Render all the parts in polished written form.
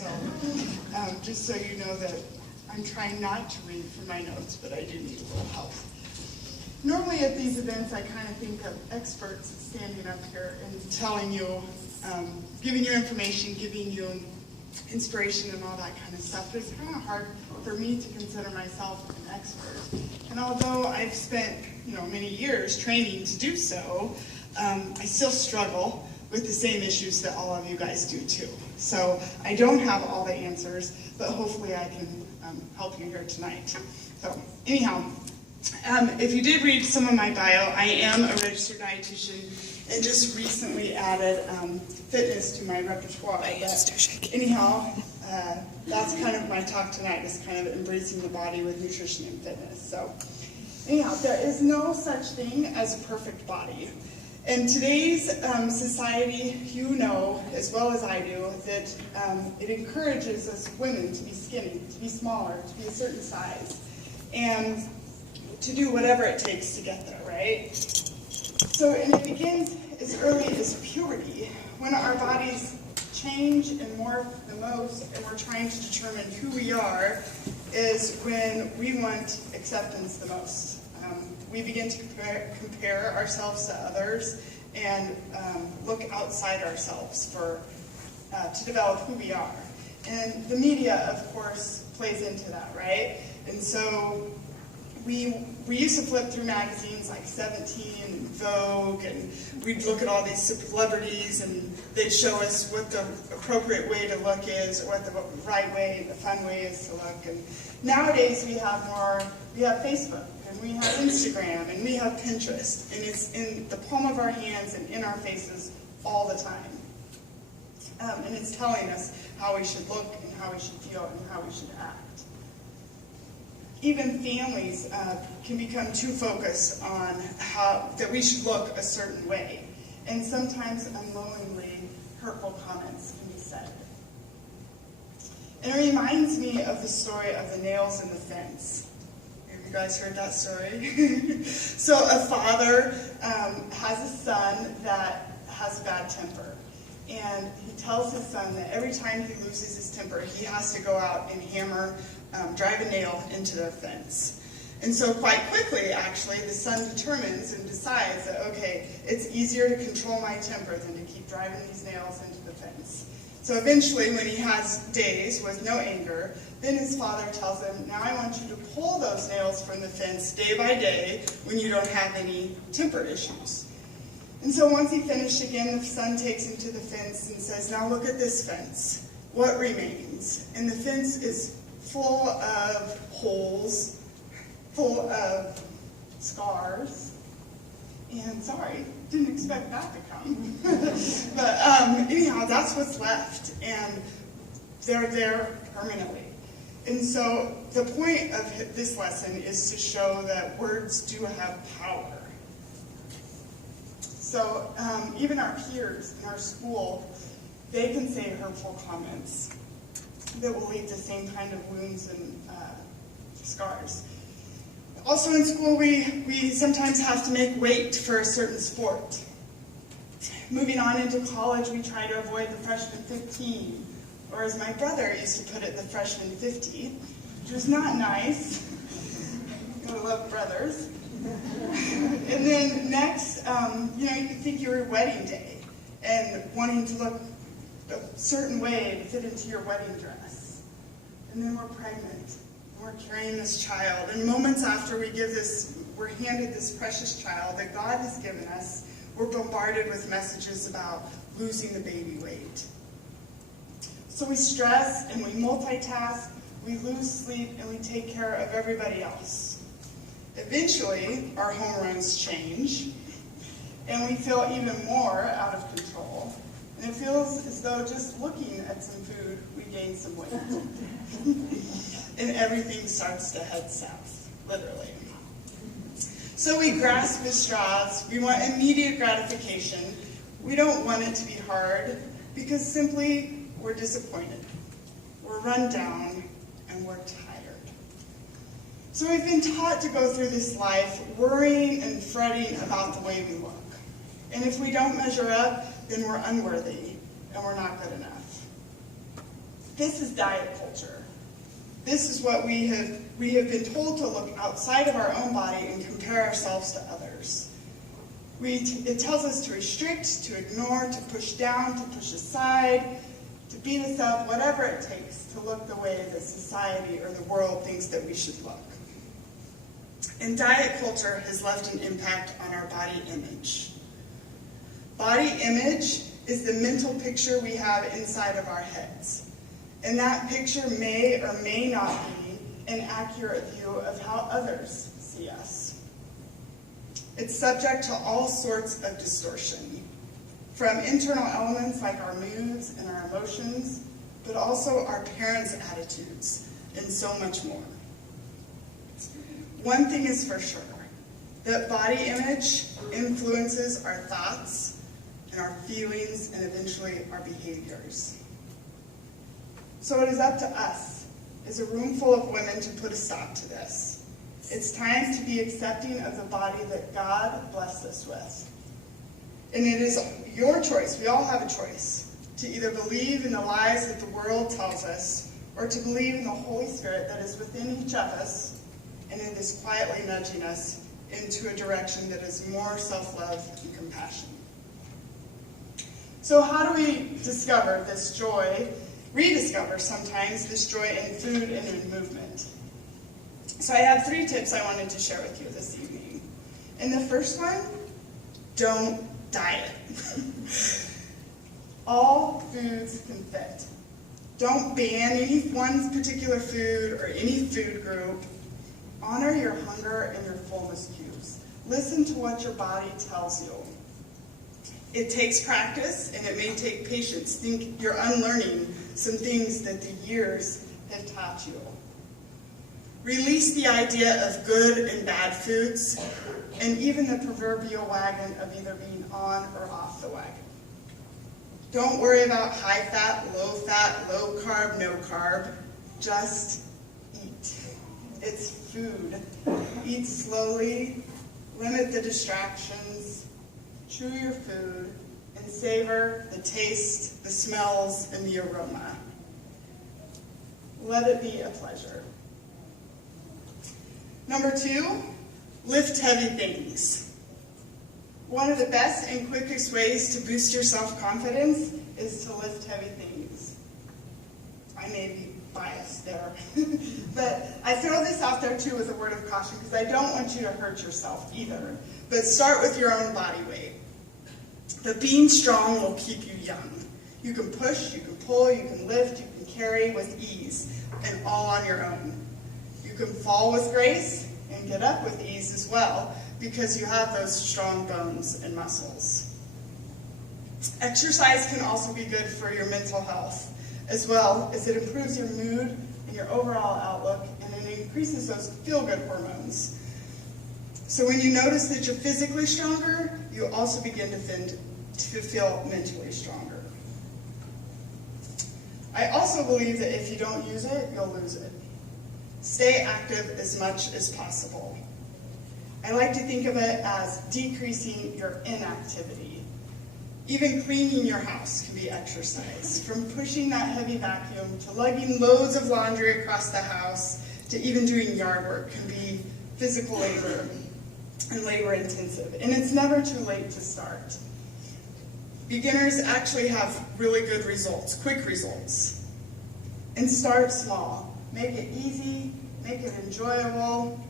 So just so you know that I'm trying not to read from my notes, but I do need a little help. Normally at these events, I kind of think of experts standing up here and telling you, giving you information, giving you inspiration and all that kind of stuff, but it's kind of hard for me to consider myself an expert. And although I've spent many years training to do so, I still struggle with the same issues that all of you guys do too. So I don't have all the answers, but hopefully I can help you here tonight. So anyhow, if you did read some of my bio, I am a registered dietitian and just recently added fitness to my repertoire. But anyhow, that's kind of my talk tonight, is kind of embracing the body with nutrition and fitness. So anyhow, there is no such thing as a perfect body. In today's society, you know as well as I do that it encourages us women to be skinny, to be smaller, to be a certain size, and to do whatever it takes to get there, right? So, and it begins as early as puberty, when our bodies change and morph the most, and we're trying to determine who we are, is when we want acceptance the most. We begin to compare ourselves to others and look outside ourselves to develop who we are. And the media, of course, plays into that, right? And so we used to flip through magazines like 17 and Vogue, and we'd look at all these celebrities, and they'd show us what the appropriate way to look is, or what the right way, the fun way is to look. And nowadays we have Facebook, and we have Instagram, and we have Pinterest, and it's in the palm of our hands and in our faces all the time. And it's telling us how we should look, and how we should feel, and how we should act. Even families can become too focused on that we should look a certain way, and sometimes unknowingly hurtful comments can be said. And it reminds me of the story of the nails in the fence. Have you guys heard that story? So a father has a son that has a bad temper, and he tells his son that every time he loses his temper, he has to go out and drive a nail into the fence. And so quite quickly, actually, the son determines and decides that, okay, it's easier to control my temper than to keep driving these nails into the fence. So eventually, when he has days with no anger, then his father tells him, now I want you to pull those nails from the fence day by day when you don't have any temper issues. And so once he finished again, the son takes him to the fence and says, now look at this fence. What remains? And the fence is full of holes, full of scars, and sorry, didn't expect that to come. But anyhow, that's what's left, and they're there permanently. And so the point of this lesson is to show that words do have power. So even our peers in our school, they can say hurtful comments that will lead to the same kind of wounds and scars. Also in school, we sometimes have to make weight for a certain sport. Moving on into college, we try to avoid the freshman 15, or as my brother used to put it, the freshman 50, which was not nice. I love brothers. And then next, you can think your wedding day and wanting to look a certain way to fit into your wedding dress. And then we're pregnant, and we're carrying this child, and moments after we're handed this precious child that God has given us, we're bombarded with messages about losing the baby weight. So we stress and we multitask, we lose sleep, and we take care of everybody else. Eventually, our hormones change, and we feel even more out of control. And it feels as though just looking at some food, we gain some weight. And everything starts to head south, literally. So we grasp at straws. We want immediate gratification. We don't want it to be hard because simply we're disappointed. We're run down and we're tired. So we've been taught to go through this life worrying and fretting about the way we look. And if we don't measure up, then we're unworthy and we're not good enough. This is diet culture. This is what we have been told to look outside of our own body and compare ourselves to others. It tells us to restrict, to ignore, to push down, to push aside, to beat us up, whatever it takes to look the way that society or the world thinks that we should look. And diet culture has left an impact on our body image. Body image is the mental picture we have inside of our heads. And that picture may or may not be an accurate view of how others see us. It's subject to all sorts of distortion, from internal elements like our moods and our emotions, but also our parents' attitudes, and so much more. One thing is for sure, that body image influences our thoughts and our feelings and eventually our behaviors. So it is up to us, as a room full of women, to put a stop to this. It's time to be accepting of the body that God blessed us with. And it is your choice, we all have a choice, to either believe in the lies that the world tells us, or to believe in the Holy Spirit that is within each of us, and it is quietly nudging us into a direction that is more self-love and compassion. So how do we discover this joy, rediscover sometimes this joy in food and in movement? So I have 3 tips I wanted to share with you this evening. And the first one, don't diet. All foods can fit. Don't ban any one particular food or any food group. Honor your hunger and your fullness cues. Listen to what your body tells you. It takes practice and it may take patience. Think you're unlearning some things that the years have taught you. Release the idea of good and bad foods, and even the proverbial wagon of either being on or off the wagon. Don't worry about high fat, low carb, no carb. Just eat. It's food. Eat slowly, limit the distractions, chew your food, and savor the taste, the smells, and the aroma. Let it be a pleasure. Number 2, lift heavy things. One of the best and quickest ways to boost your self-confidence is to lift heavy things. I may be biased there, but I throw this out there too with a word of caution because I don't want you to hurt yourself either. But start with your own body weight. But being strong will keep you young. You can push, you can pull, you can lift, you can carry with ease, and all on your own. You can fall with grace and get up with ease as well because you have those strong bones and muscles. Exercise can also be good for your mental health as well as it improves your mood and your overall outlook, and it increases those feel-good hormones. So when you notice that you're physically stronger, you also begin to feel mentally stronger. I also believe that if you don't use it, you'll lose it. Stay active as much as possible. I like to think of it as decreasing your inactivity. Even cleaning your house can be exercise. From pushing that heavy vacuum to lugging loads of laundry across the house to even doing yard work can be physical labor and labor intensive. And it's never too late to start. Beginners actually have really good results, quick results. And start small. Make it easy, make it enjoyable.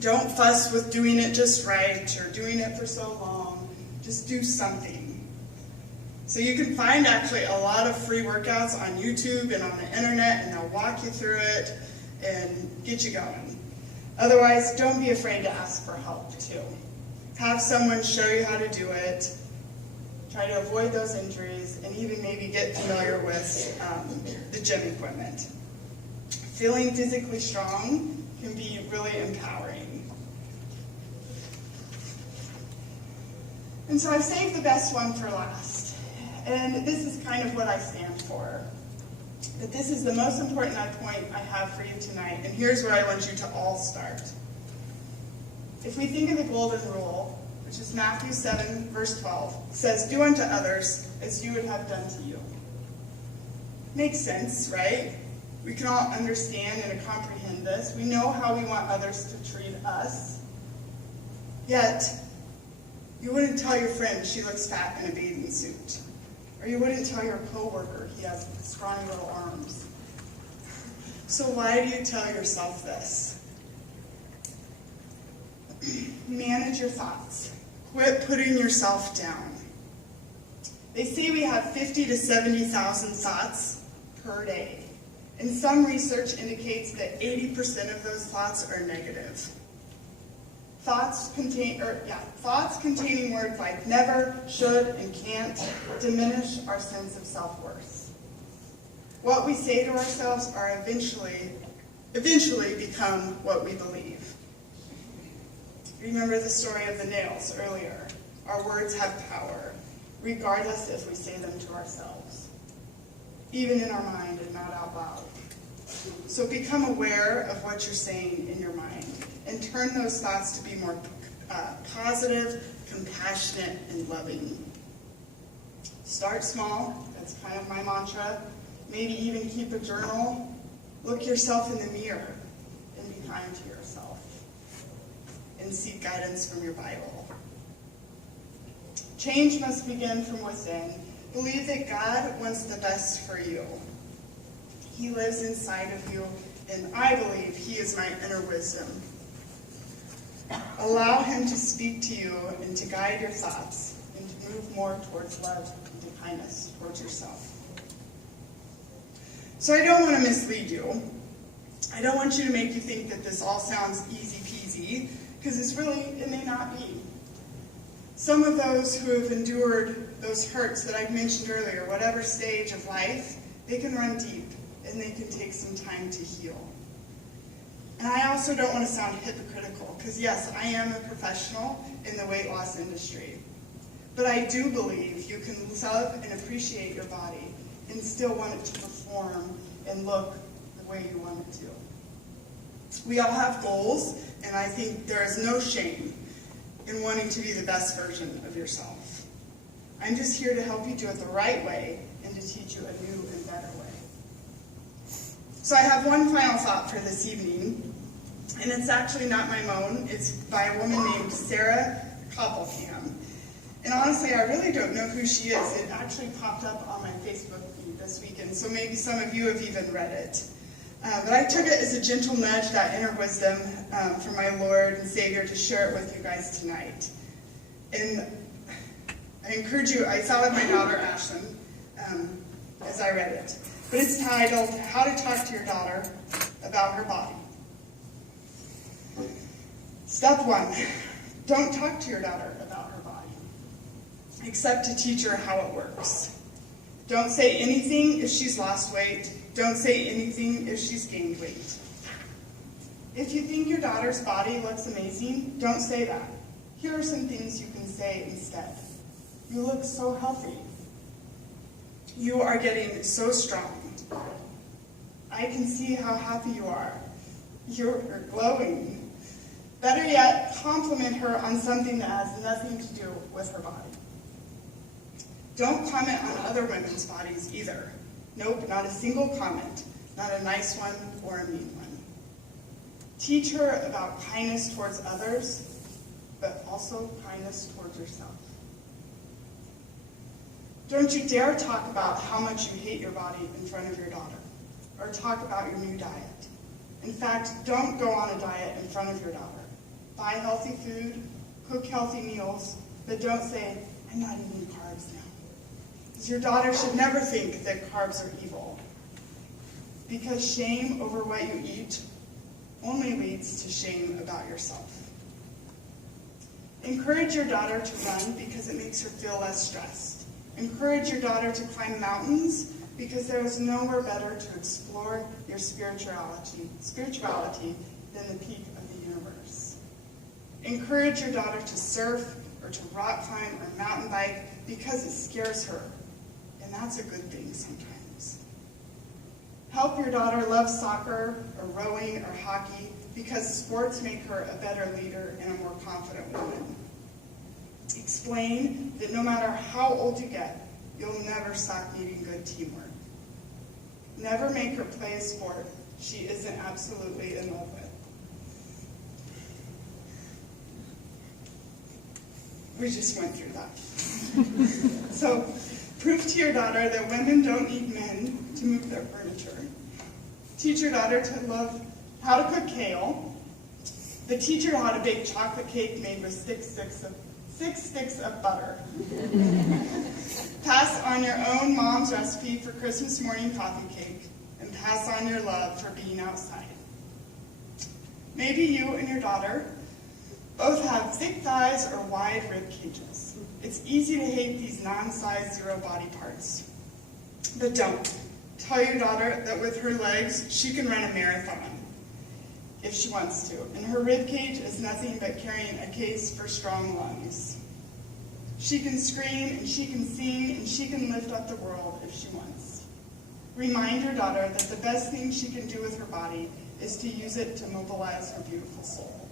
Don't fuss with doing it just right or doing it for so long. Just do something. So you can find actually a lot of free workouts on YouTube and on the internet, and they'll walk you through it and get you going. Otherwise, don't be afraid to ask for help too. Have someone show you how to do it. Try to avoid those injuries and even maybe get familiar with the gym equipment. Feeling physically strong can be really empowering. And so I've saved the best one for last. And this is kind of what I stand for. But this is the most important point I have for you tonight. And here's where I want you to all start. If we think of the golden rule, which is Matthew 7, verse 12, it says, "Do unto others as you would have done to you." Makes sense, right? We can all understand and comprehend this. We know how we want others to treat us. Yet, you wouldn't tell your friend she looks fat in a bathing suit. Or you wouldn't tell your coworker he has scrawny little arms. So why do you tell yourself this? Manage your thoughts. Quit putting yourself down. They say we have 50 to 70,000 thoughts per day. And some research indicates that 80% of those thoughts are negative. Thoughts containing words like never, should, and can't diminish our sense of self-worth. What we say to ourselves are eventually become what we believe. Remember the story of the nails earlier. Our words have power, regardless if we say them to ourselves, even in our mind and not out loud. So become aware of what you're saying in your mind and turn those thoughts to be more positive, compassionate, and loving. Start small. That's kind of my mantra. Maybe even keep a journal. Look yourself in the mirror and be kind to yourself. And seek guidance from your Bible. Change must begin from within. Believe that God wants the best for you. He lives inside of you, and I believe He is my inner wisdom. Allow Him to speak to you and to guide your thoughts and to move more towards love and to kindness towards yourself. So I don't want to mislead you. I don't want you to make you think that this all sounds easy peasy, because it may not be. Some of those who have endured those hurts that I've mentioned earlier, whatever stage of life, they can run deep and they can take some time to heal. And I also don't want to sound hypocritical, because yes, I am a professional in the weight loss industry. But I do believe you can love and appreciate your body and still want it to perform and look the way you want it to. We all have goals, and I think there is no shame in wanting to be the best version of yourself. I'm just here to help you do it the right way and to teach you a new and better way. So I have one final thought for this evening, and it's actually not my own. It's by a woman named Sarah Koppelkamp. And honestly, I really don't know who she is. It actually popped up on my Facebook feed this weekend, so maybe some of you have even read it. But I took it as a gentle nudge, that inner wisdom from my Lord and Savior, to share it with you guys tonight. And I encourage you, I saw it with my daughter Ashlyn as I read it. But it's titled, How to Talk to Your Daughter About Her Body. Step 1, don't talk to your daughter about her body, except to teach her how it works. Don't say anything if she's lost weight. Don't say anything if she's gained weight. If you think your daughter's body looks amazing, don't say that. Here are some things you can say instead. You look so healthy. You are getting so strong. I can see how happy you are. You're glowing. Better yet, compliment her on something that has nothing to do with her body. Don't comment on other women's bodies either. Nope, not a single comment, not a nice one or a mean one. Teach her about kindness towards others, but also kindness towards yourself. Don't you dare talk about how much you hate your body in front of your daughter, or talk about your new diet. In fact, don't go on a diet in front of your daughter. Buy healthy food, cook healthy meals, but don't say, I'm not eating carbs now. Because your daughter should never think that carbs are evil. Because shame over what you eat only leads to shame about yourself. Encourage your daughter to run because it makes her feel less stressed. Encourage your daughter to climb mountains because there is nowhere better to explore your spirituality than the peak of the universe. Encourage your daughter to surf or to rock climb or mountain bike because it scares her, and that's a good thing sometimes. Help your daughter love soccer or rowing or hockey because sports make her a better leader and a more confident woman. Explain that no matter how old you get, you'll never stop needing good teamwork. Never make her play a sport she isn't absolutely in love with. We just went through that. So, prove to your daughter that women don't need men to move their furniture. Teach your daughter to love how to cook kale. But teach her how to bake chocolate cake made with six sticks of butter. Pass on your own mom's recipe for Christmas morning coffee cake, and pass on your love for being outside. Maybe you and your daughter both have thick thighs or wide rib cages. It's easy to hate these non-size zero body parts. But don't. Tell your daughter that with her legs, she can run a marathon if she wants to, and her rib cage is nothing but carrying a case for strong lungs. She can scream, and she can sing, and she can lift up the world if she wants. Remind your daughter that the best thing she can do with her body is to use it to mobilize her beautiful soul.